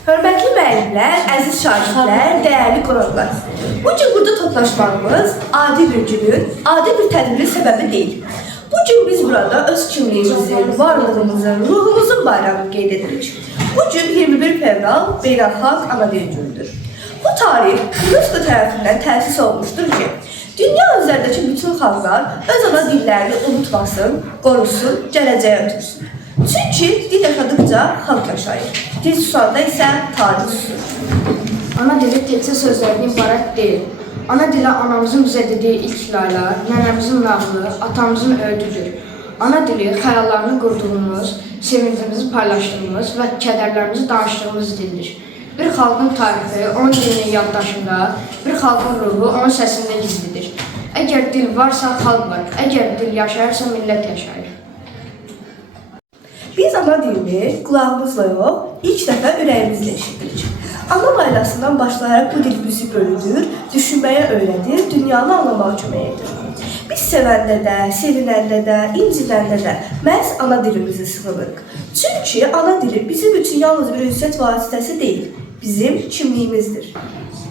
Hörmətli müəllimlər, əziz şagirdlər, dəyərli qonaqlar. Bu gün burada toplaşmağımız adi bir günün, adi bir tədbirin səbəbi deyil. Bu gün biz burada öz kimliyimizin, varlığımızın, ruhumuzun bayramını qeyd edirik. Bu gün 21 fevral Beynəlxalq Ana Dili Günüdür. Bu tarix UNESCO tərəfindən təsis olmuşdur ki, dünya üzərindəki bütün xalqlar öz ana dillərini unutmasın, qorusun, gələcəyə ötürsün. Çünki dil yaşadıkça xalq yaşayır. Dil susanda isə tarix susur. Ana dili təkcə sözlərdən ibarət deyil. Ana dili anamızın bizə dediyi ilk laylar, nənəmizin nağılı, atamızın öğüdüdür. Ana dili xəyallarını qurduğumuz, sevincimizi paylaşdığımız və kədərlərimizi danışdığımız dildir. Bir xalqın tarixi onun dilinin yaddaşında, bir xalqın ruhu onun səsində gizlidir. Əgər dil varsa, xalq var. Əgər dil yaşayırsa, millət yaşayır. Biz ana dilini qulağımızla yox, ilk dəfə ürəyimizlə eşitdik. Ana laylasından başlayaraq bu dil bizi bölüdür, düşünməyə öyrədir, dünyanı anlamağa kömək edir. Biz sevəndə də, sevinəndə də, incidəndə də məhz ana dilimizi sığınırıq. Çünki ana dili bizim üçün yalnız bir ünsiyyət vasitəsi deyil, bizim kimliyimizdir.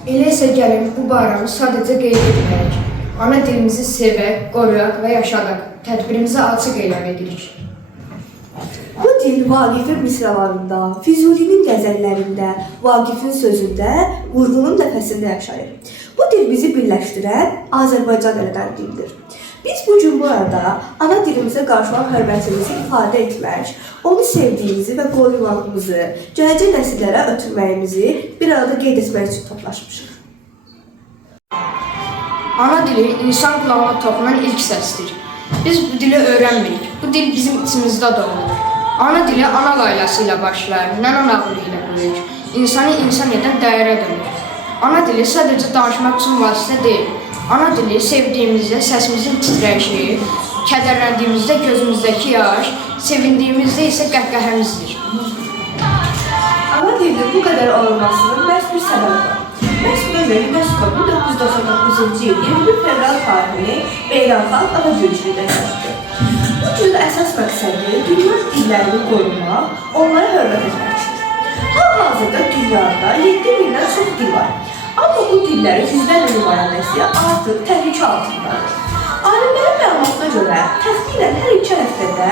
Elə isə gəlin bu bayramı sadəcə qeyd etməyək. Ana dilimizi sevək, qoruyaq və yaşadaq. Tədbirimizi açıq elan edirik. Bu dil Vaqifin misralarında, Füzulinin qəzəllərində, Vaqifin sözündə, Vurğunun nəfəsində yaşayır. Bu dil bizi birləşdirən Azərbaycan edən dildir. Biz bu gün burada ana dilimizə qarşı olan hörmətimizi ifadə etmək, onu sevdiyimizi və qorumağımızı, gələcək nəsillərə ötürməyimizi bir arada qeyd etmək üçün toplaşmışıq. Ana dili insan qulağına toxunan ilk səsdir. Biz bu dili öyrənmirik. Bu dil bizim içimizdə doğulur. Ana dili ana laylası ilə başlar, nənə nağılı ilə böyür. İnsanı insan edən dəyərə dönür. Ana dili sadəcə danışmaq üçün vasitə deyil. Ana dili sevdiyimizdə səsimizin titrəyişi, kədərləndiyimizdə gözümüzdəki yaş, sevindiyimizdə isə qəhqəhəmizdir. Ana dilinin bu qədər olmasının məhz bir səbəbi var. Məhz buna görə UNESCO 1999-cu il 21 fevral tarixini Beynəlxalq Ana Dili Günü təşkil etdi. Bu günün əsas məqsədi dünya dillərini qorumaq, onlara hörmət etməkdir. Hal-hazırda dünyada 7000-dən çox dil var. Amma bu dillərin yüzlərlə nümayəndəsi artıq təhlükə altındadır. Alimlərin məlumatına görə təxminən hər 2 həftədə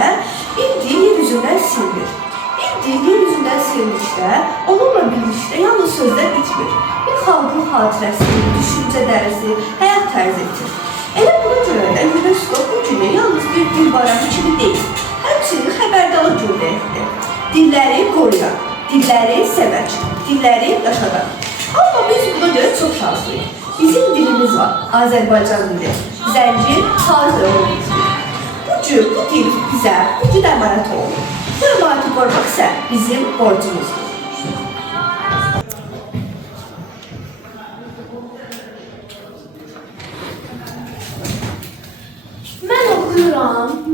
bir dil yer üzündən silinir. Bir dil yer üzündən silindikdə, onunla birlikdə yalnız sözlər bitmir. Bir xalqın xatirəsi, düşüncə dərsi, həyat tərzi itir. Elə buna görə də UNESCO bu günü yalnız bir dil bayramı kimi deyil, həmçinin xəbərdarlıq günü etdi. Dilləri qoruyaq, dilləri sevək, dilləri yaşadaq. Amma biz buna görə çox şanslıyıq. Bizim dilimiz var, Azərbaycan dili, zəngin, tarix öyrənimizdir. Bu gün bu dil bizə bu gün əmanət olunur. Bu əmanəti qorumaq isə bizim borcumuzdur.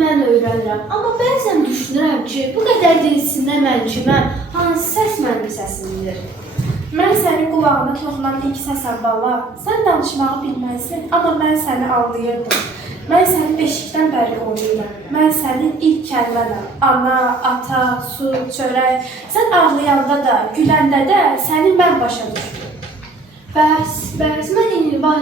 Mən öyrənirəm, amma bəzən düşünürəm ki, bu qədər dilsində mən kiməm, hansı səs mənim səsimdir? Mən sənin qulağına toxunan ilk səsəm bala. Sən danışmağı bilməzsin, amma mən səni anlayırdım. Mən səni beşikdən bəri qoruyuram. Mən sənin ilk kəlmənəm. Ana, ata, su, çörək. Sən ağlayanda da, güləndə də səni mən başa düşdüm. Bəs, mən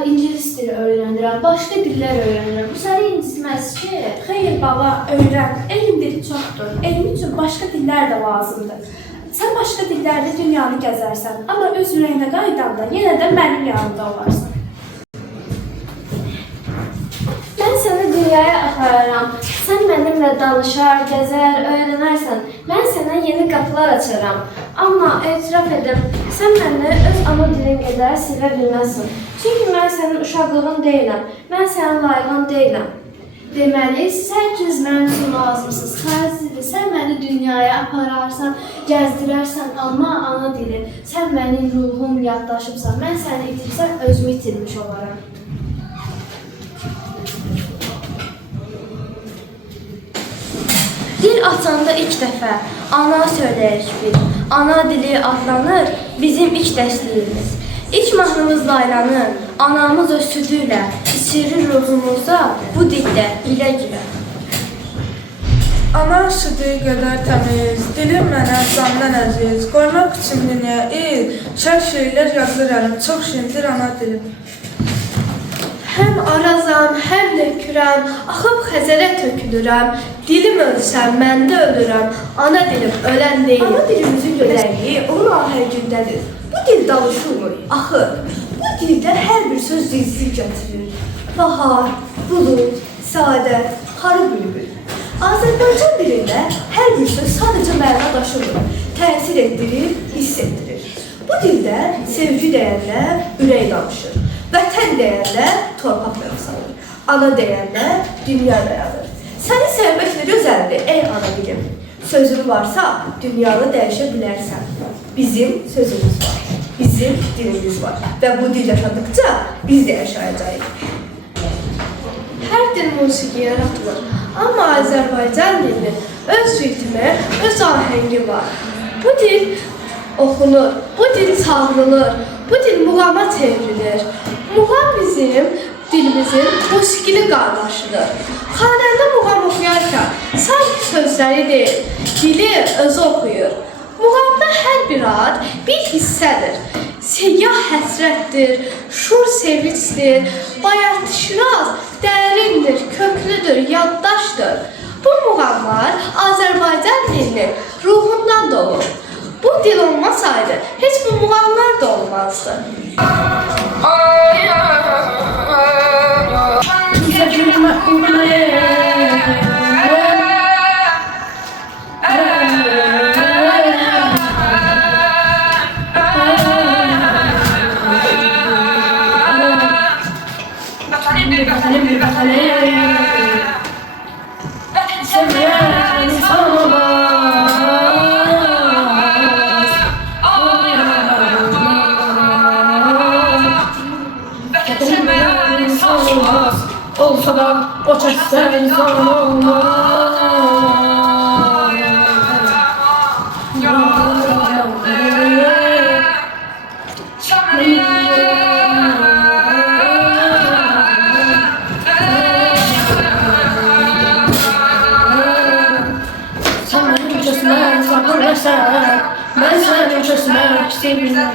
ingilis dili öyrənirəm, başqa dillər öyrənirəm. Bu səni incitməz ki? Xeyr bala, öyrən. Elm dili çoxdur. Elm üçün başqa dillər də lazımdır. Sən başqa dillərdə dünyanı gəzərsən, amma öz ürəyinə qaydanda yenə də mənim yanımda olarsan. Mən səni dünyaya apararam. Sən mənimlə danışar, gəzər, öyrənərsən. Mən sənə yeni qapılar açaram. Amma etiraf edim, sən məni öz ana dilin qədər sevə bilməzsən. Çünki mən sənin uşaqlığın deyiləm, mən sənin layiqin deyiləm. Deməli, siz hər ikiniz mənim üçün lazımsınız. Xərclidir, sən məni dünyaya apararsan, gəzdirərsən, amma ana dili, sən mənim ruhum, yaddaşımsan. Mən səni itirsəm, özümü itirmiş olaram. Dil açanda ilk dəfə ana söyləyirik biz. Ana dili adlanır bizim ilk dərsliğimiz. İlk mahnımız laylanır, anamız öz südü ilə içirir ruhumuza bu dildə gülə-gülə. Ana südü qədər təmiz, dilim mənə candan əziz, qoymaq üçün dünya şər şeylər yazır əlim, çox şirindir ana dilim. Həm arazam, həm də kürəm, axıb xəzərə tökülürəm. Dilim ölsəm, mən də ölürəm. Ana dilim ölən deyil. Ana dilimizin gözəlliyi onun ahəngindədir. Bu dil danışılmır, axı. Bu dildə hər bir söz dilsiz gətirir. Bahar, bulut, saadət, xarı bülbül. Azərbaycan dilində hər bir söz sadəcə məna daşımır, təsir etdirir, hiss etdirir. Bu dildə sevgi deyəndə ürək danışır, vətən deyəndə torpaq dayanır, ana deyəndə dünya dayanır. Səni sevmək nə gözəldir, ey ana dilim. Sözün varsa dünyanı dəyişə bilərsən. Bizim sözümüz var, bizim dilimiz var və bu dil yaşadıkca biz də yaşayacağıq. Hər dil musiqi yaratılır. Amma Azərbaycan dilinin öz ritmi, öz ahəngi var. Bu dil oxunur, bu dil çağrılır, bu dil muğama çevrilir. Muğam bizim dilimizin musiqili qardaşıdır. Xanəndə muğam oxuyarkən sanki sözləri deyil, dili özü oxuyur. Muğamda hər bir ad bir hissədir. Seyyah həsrətdir, şur sevincdir, bayatı şiraz dərindir, köklüdür, yaddaşdır. Bu muğamlar Azərbaycan dilinin ruhundan doğur. Bu dil olmasaydı heç bu muğamlar da olmazdı. Olsa da o çəksə insan olmaz. Sen benim kösme sabır versen, ben senin kösme sevinmem.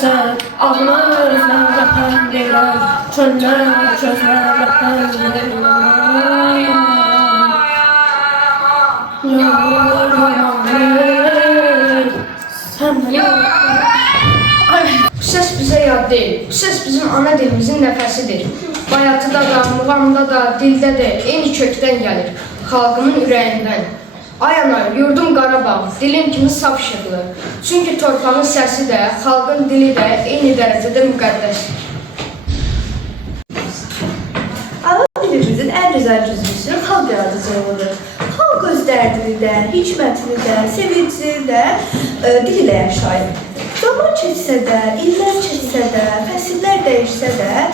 Sen ağına özler yapan deyler, çöller çözler yapan Bu səs bizə yad deyil. Bu səs bizim ana dilimizin nəfəsidir. Bayatıda da, muğamda da, dildə də eyni kökdən gəlir. Xalqımın ürəyindən. Ay ana, yurdum Qarabağ, dilim kimi saf işıqlı. Çünki torpağın səsi də, xalqın dili də eyni dərəcədə müqəddəsdir. Ana dilimizin ən gözəl cüzgüsü xalq yaradıcılığıdır. Xalq öz dərdini də, hikmətini də, sevincini də dil ilə yaşayır. Zaman keçsə də, illər keçsə də, fəsillər dəyişsə də,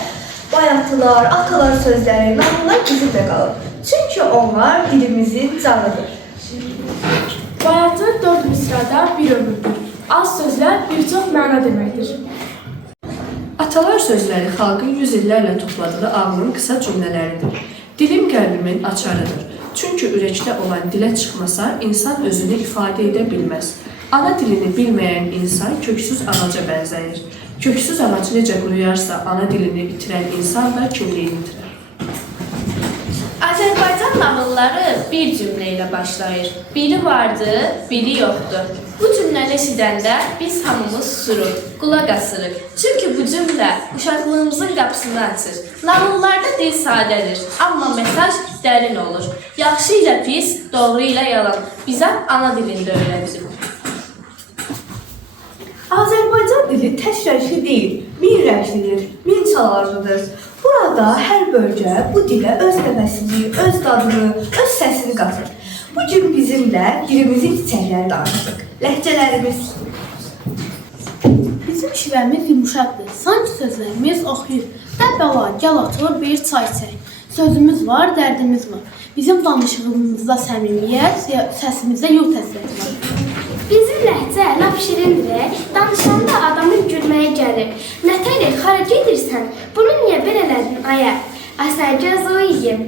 bayatılar, atalar sözləri, nağıllar bizimlə qalır. Çünki onlar dilimizin canıdır. Bayatı 4 misrada bir ömürdür. Az sözlər bir çox məna deməkdir. Atalar sözləri xalqın yüz illərlə topladığı ağlın qısa cümlələridir. Dilim qəlbimin açarıdır. Çünki ürəkdə olan dilə çıxmasa, insan özünü ifadə edə bilməz. Ana dilini bilməyən insan köksüz ağaca bənzəyir. Köksüz ağac necə quruyarsa, ana dilini itirən insan da kimliyini itirir. Azərbaycan nağılları bir cümlə ilə başlayır. Biri vardı, biri yoxdur. Bu cümləni eşidəndə biz hamımız susuruq, qulaq asırıq. Çünki bu cümlə uşaqlığımızın qapısını açır. Nağıllarda dil sadədir, amma mesaj dərin olur. Yaxşı ilə pis, doğru ilə yalan bizə ana dilində öyrədilir. Azərbaycan dili tək rəngli deyil, min rənglidir, min çalarlıdır. Burada hər bölgə bu dilə öz nəfəsini, öz dadını, öz səsini qatır. Bugün bizimlə dilimizin çiçəkləri danışdıq, ləhcələrimiz. Bizim şivəmiz yumuşaqdır, sanki sözlərimiz oxuyur. Dəbəla, gəl otur, bir çay çək. Sözümüz var, dərdimiz var. Bizim danışığımızda səmimiyyət, səsimizdə yol təsvir var. Bizim ləhcə lap şirindir, danışanda adamın gülü gəlir. Nətəli, hara gedirsən? Bunu niyə belə elədin aya? Əsən göz uyuyum.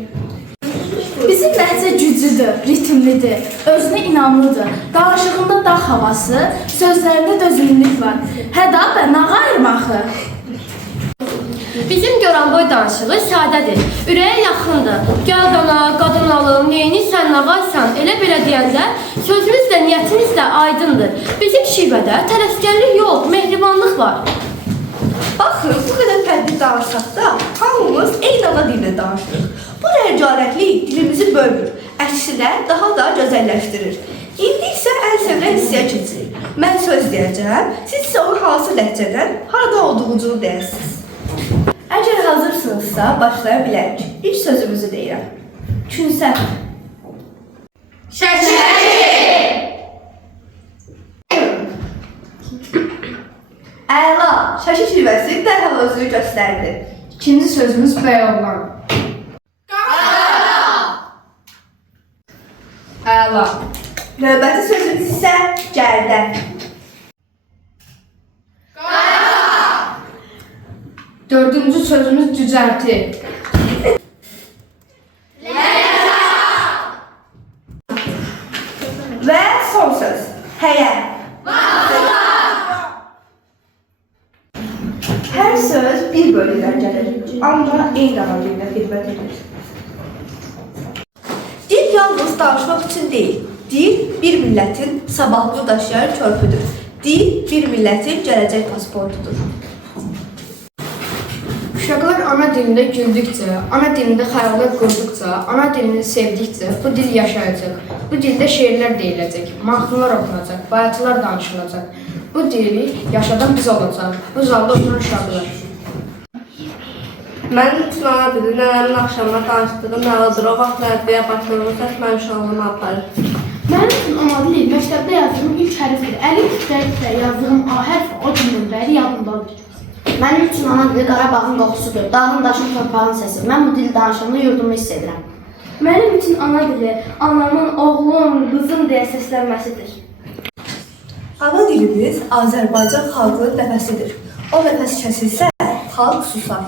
Bizim ləhcə güclüdür, ritmlidir, özünə inamlıdır. Danışığında dağ havası, sözlərində dözümlülük var. Hə da bə, nağa ayırmaxı. Bizim Goranboy danışığı sadədir, ürəyə yaxındır. Gəl dana, qadın alım, neyinsən, nağaysan, elə belə deyəndə sözümüz də, niyyətimiz də aydındır. Bizim şivədə tələskərlik yox, mehribanlıq var. Baxın, bu qədər fərqli danışsaq da, hamımız eyni ana dilində danışırıq. Bu rəcarətlik dilimizi bölmür, əksinə daha da gözəlləşdirir. İndi isə ən sevilən hissəyə keçirik. Mən söz deyəcəm, siz isə onun hansı ləhcədən, harada olduğunu deyəsiniz. Əgər hazırsınızsa, başlaya bilərik. İlk sözümüzü deyirəm. Künsə. Əla, Şəki şivəsi dərhal özünü göstərdi. İkinci sözümüz bəyoğlan. Əla. Növbəti sözümüz isə gərdə. Dördüncü sözümüz cücərti. Və son söz, həyə. Hər söz bir bölgədən gəlir, amma eyni ana dilinə xidmət edir. Dil yalnız danışmaq üçün deyil, dil bir millətin sabahlığını daşıyan körpüdür. Dil bir millətin gələcək pasportudur. Uşaqlar ana dilində güldükcə, ana dilində xəyallar qurduqca, ana dilini sevdikcə bu dil yaşayacaq. Bu dildə şeirlər deyiləcək, mahnılar oxunacaq, bayatılar danışılacaq. Bu dili yaşadan biz olacaq. Bu zalda oturan uşaqlar. Mənim üçün ana dili nənəmin axşamına danışdığım nəvadır. O vaxt nədviyə başladığım səs mən uşaqlığımı aparır. Mənim üçün ana dili məktəbdə yazdığım ilk hərfdir. Əlim titrə-titrə yazdığım A hərfi o gündən bəri yadımdadır. Mənim üçün ana dili Qarabağın qoxusudur, dağın, daşın, torpağın səsi. Mən bu dili danışanda yurdumu hiss edirəm. Mənim üçün ana dili anamın, oğlum, qızım deyə səslənməsidir. Ana dilimiz Azərbaycan xalqının nəfəsidir. O nəfəs kəsilsə, xalq susar.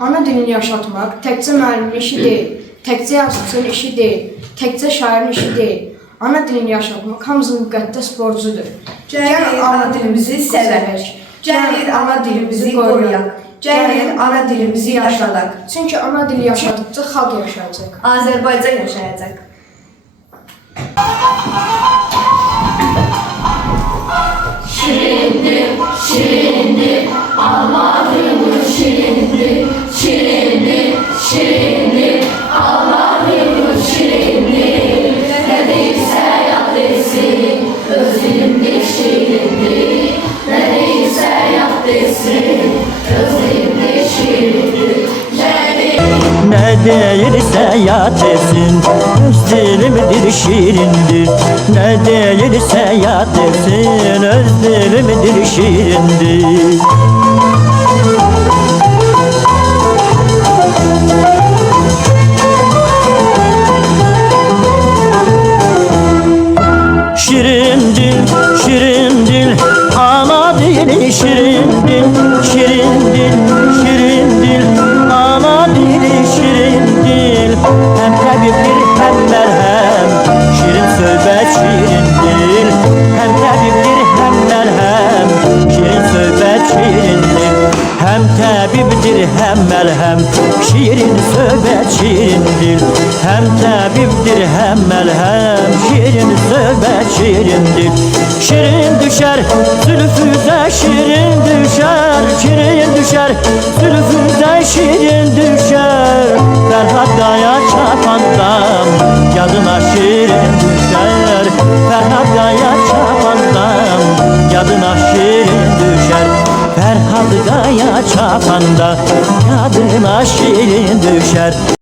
Ana dilini yaşatmaq təkcə müəllimin işi deyil, təkcə yazıçının işi deyil, təkcə şairin işi deyil. Ana dilini yaşatmaq hamımızın müqəddəs borcudur. Gəlin ana dilimizi sevək. Gəlin ana dilimizi qoruyaq. Gəlin ana dilimizi yaşadaq. Çünki ana dili yaşadıkca xalq yaşayacaq. Azərbaycan yaşayacaq. Şirindir, şirindir, Allah'ın şirindir, şirindir, şirindir, Allah'ın şirindir. Ne deyirsə yad desin, özündir şirindir. Ne deyirsə yad desin, özündir şirindir. Ne değilse yad etsin, öz dilimdir şirindir. Ne değilse yad etsin, öz dilimdir şirindir. Şirin dil, şirin dil, ana dili şirin dil, şirin dil, şirin dil, ana dili şirin dil. Hem tabiptir hem merhem, şirin söhbət şirin dil. Hem tabiptir hem merhem, şirin söhbət şirin dil. Hem tabiptir hem merhem, şirin söhbət şirin dil. Hem tabiptir hem merhem, şirin söhbət şirin dil. Şirin düşer zülfüze, şirin düşer, şirin düşer zülfüze, şirin düşer. Ferhat Kaya çapandam, yadına şirin düşer. Ferhat Kaya çapandam, yadına şirin düşer. Ferhat Kaya çapanda, yadına şirin düşer.